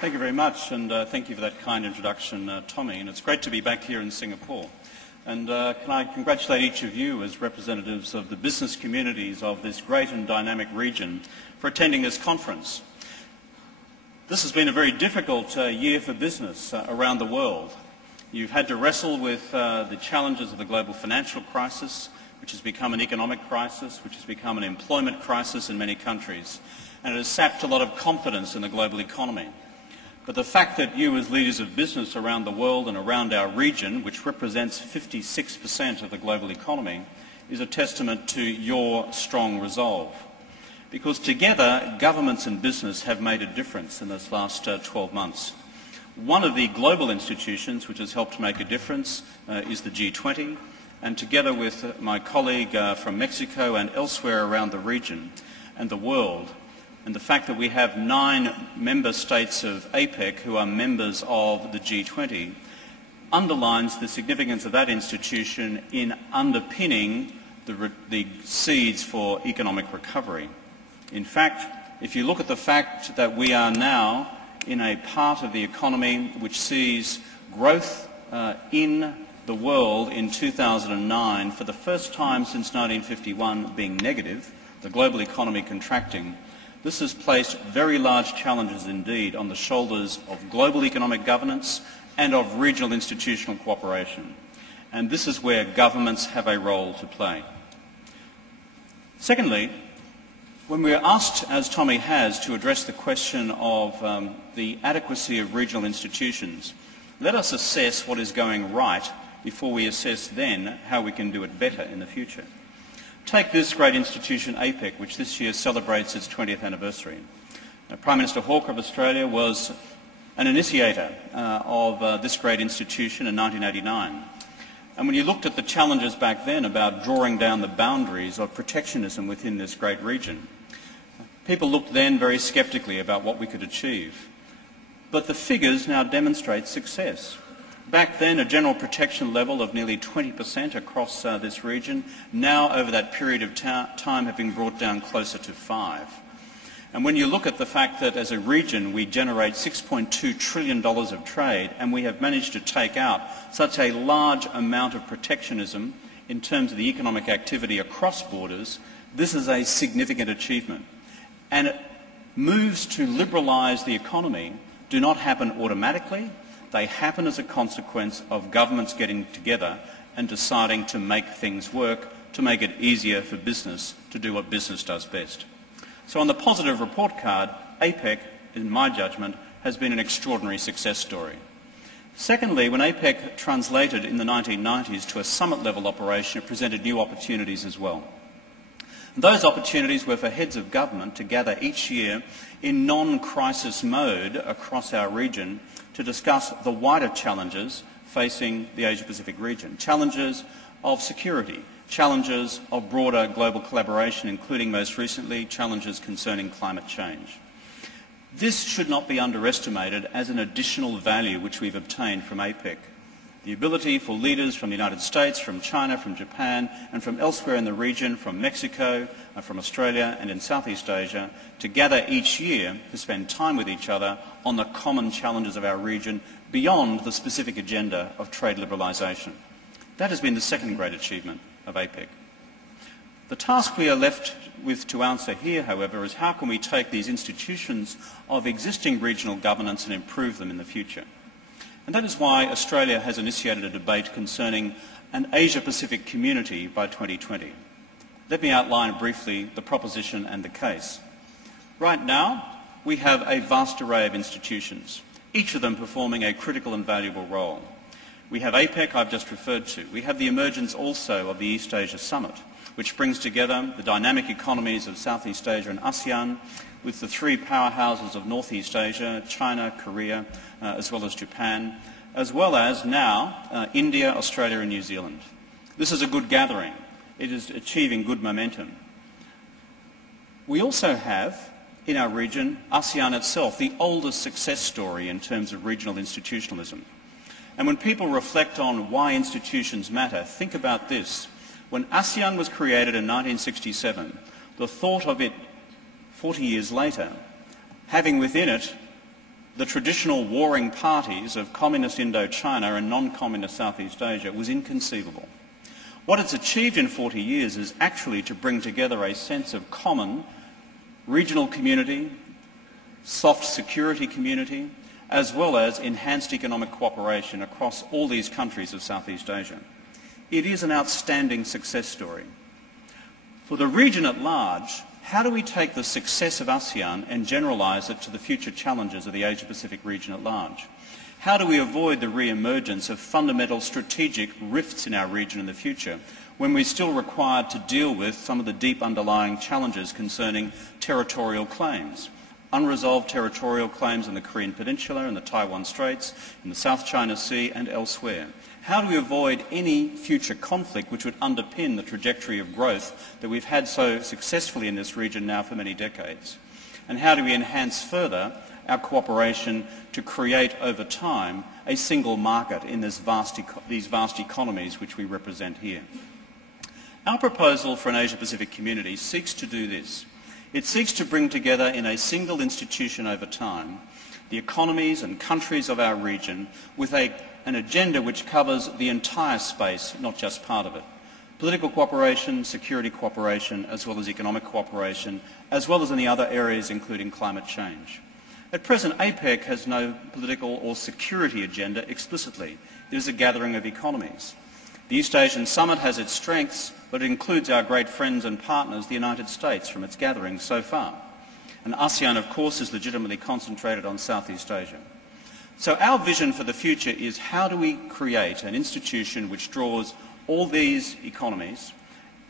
Thank you very much, and thank you for that kind introduction, Tommy. And it's great to be back here in Singapore. And can I congratulate each of you as representatives of the business communities of this great and dynamic region for attending this conference. This has been a very difficult year for business around the world. You've had to wrestle with the challenges of the global financial crisis, which has become an economic crisis, which has become an employment crisis in many countries. And it has sapped a lot of confidence in the global economy. But the fact that you as leaders of business around the world and around our region, which represents 56% of the global economy, is a testament to your strong resolve. Because together, governments and business have made a difference in this last 12 months. One of the global institutions which has helped make a difference is the G20, and together with my colleague from Mexico and elsewhere around the region and the world, and the fact that we have 9 member states of APEC who are members of the G20 underlines the significance of that institution in underpinning the seeds for economic recovery. In fact, if you look at the fact that we are now in a part of the economy which sees growth in the world in 2009 for the first time since 1951 being negative, the global economy contracting, this has placed very large challenges indeed on the shoulders of global economic governance and of regional institutional cooperation. And this is where governments have a role to play. Secondly, when we are asked, as Tommy has, to address the question of the adequacy of regional institutions, let us assess what is going right before we assess then how we can do it better in the future. Take this great institution, APEC, which this year celebrates its 20th anniversary. Prime Minister Hawke of Australia was an initiator of this great institution in 1989. And when you looked at the challenges back then about drawing down the boundaries of protectionism within this great region, people looked then very sceptically about what we could achieve. But the figures now demonstrate success. Back then, a general protection level of nearly 20% across this region, now over that period of time have been brought down closer to 5%. And when you look at the fact that as a region we generate $6.2 trillion of trade and we have managed to take out such a large amount of protectionism in terms of the economic activity across borders, this is a significant achievement. And it moves to liberalise the economy do not happen automatically. They happen as a consequence of governments getting together and deciding to make things work, to make it easier for business to do what business does best. So on the positive report card, APEC, in my judgment, has been an extraordinary success story. Secondly, when APEC translated in the 1990s to a summit-level operation, it presented new opportunities as well. And those opportunities were for heads of government to gather each year in non-crisis mode across our region to discuss the wider challenges facing the Asia-Pacific region. Challenges of security, challenges of broader global collaboration, including most recently challenges concerning climate change. This should not be underestimated as an additional value which we've obtained from APEC. The ability for leaders from the United States, from China, from Japan, and from elsewhere in the region, from Mexico, from Australia, and in Southeast Asia, to gather each year to spend time with each other on the common challenges of our region beyond the specific agenda of trade liberalisation. That has been the second great achievement of APEC. The task we are left with to answer here, however, is how can we take these institutions of existing regional governance and improve them in the future? And that is why Australia has initiated a debate concerning an Asia-Pacific community by 2020. Let me outline briefly the proposition and the case. Right now, we have a vast array of institutions, each of them performing a critical and valuable role. We have APEC, I've just referred to. We have the emergence also of the East Asia Summit, which brings together the dynamic economies of Southeast Asia and ASEAN with the 3 powerhouses of Northeast Asia, China, Korea, as well as Japan, as well as now India, Australia and New Zealand. This is a good gathering. It is achieving good momentum. We also have in our region ASEAN itself, the oldest success story in terms of regional institutionalism. And when people reflect on why institutions matter, think about this. When ASEAN was created in 1967, the thought of it 40 years later, having within it the traditional warring parties of communist Indochina and non-communist Southeast Asia was inconceivable. What it's achieved in 40 years is actually to bring together a sense of common regional community, soft security community, as well as enhanced economic cooperation across all these countries of Southeast Asia. It is an outstanding success story. For the region at large, how do we take the success of ASEAN and generalise it to the future challenges of the Asia-Pacific region at large? How do we avoid the re-emergence of fundamental strategic rifts in our region in the future when we're still required to deal with some of the deep underlying challenges concerning territorial claims? Unresolved territorial claims in the Korean Peninsula, in the Taiwan Straits, in the South China Sea and elsewhere. How do we avoid any future conflict which would underpin the trajectory of growth that we've had so successfully in this region now for many decades? And how do we enhance further our cooperation to create over time a single market in these vast economies which we represent here? Our proposal for an Asia-Pacific community seeks to do this. It seeks to bring together in a single institution over time the economies and countries of our region with an agenda which covers the entire space, not just part of it. Political cooperation, security cooperation, as well as economic cooperation, as well as in the other areas including climate change. At present, APEC has no political or security agenda explicitly. It is a gathering of economies. The East Asian Summit has its strengths, but it includes our great friends and partners, the United States, from its gatherings so far. And ASEAN, of course, is legitimately concentrated on Southeast Asia. So our vision for the future is how do we create an institution which draws all these economies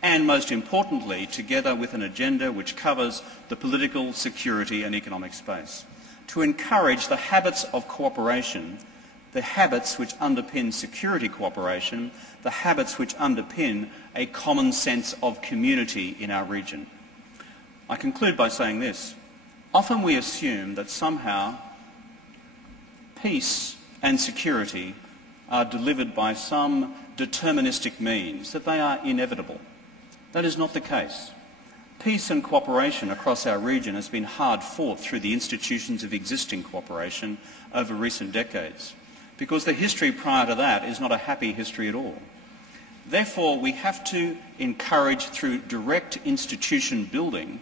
and, most importantly, together with an agenda which covers the political, security and economic space, to encourage the habits of cooperation, the habits which underpin security cooperation, the habits which underpin a common sense of community in our region. I conclude by saying this. Often we assume that somehow peace and security are delivered by some deterministic means, that they are inevitable. That is not the case. Peace and cooperation across our region has been hard fought through the institutions of existing cooperation over recent decades, because the history prior to that is not a happy history at all. Therefore, we have to encourage through direct institution building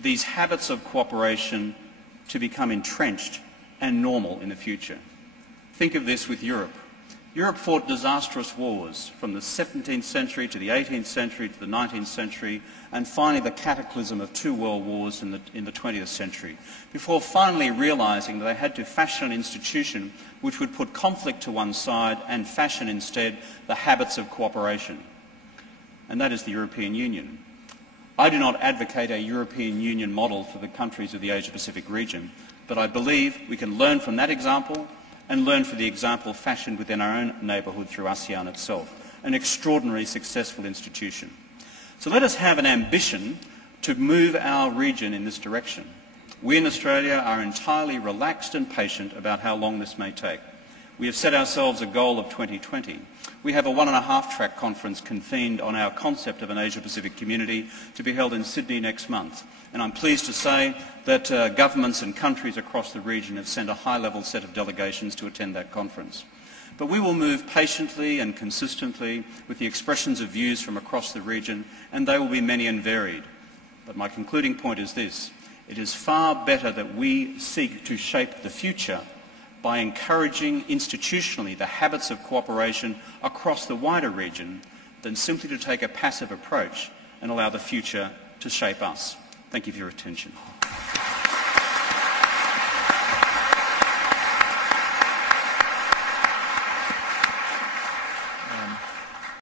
these habits of cooperation to become entrenched and normal in the future. Think of this with Europe. Europe fought disastrous wars from the 17th century to the 18th century to the 19th century, and finally the cataclysm of two world wars in the 20th century, before finally realising that they had to fashion an institution which would put conflict to one side and fashion instead the habits of cooperation. And that is the European Union. I do not advocate a European Union model for the countries of the Asia-Pacific region, but I believe we can learn from that example and learn from the example fashioned within our own neighbourhood through ASEAN itself, an extraordinarily successful institution. So let us have an ambition to move our region in this direction. We in Australia are entirely relaxed and patient about how long this may take. We have set ourselves a goal of 2020. We have a 1.5-track conference convened on our concept of an Asia-Pacific community to be held in Sydney next month. And I'm pleased to say that governments and countries across the region have sent a high-level set of delegations to attend that conference. But we will move patiently and consistently with the expressions of views from across the region, and they will be many and varied. But my concluding point is this. It is far better that we seek to shape the future by encouraging institutionally the habits of cooperation across the wider region than simply to take a passive approach and allow the future to shape us. Thank you for your attention.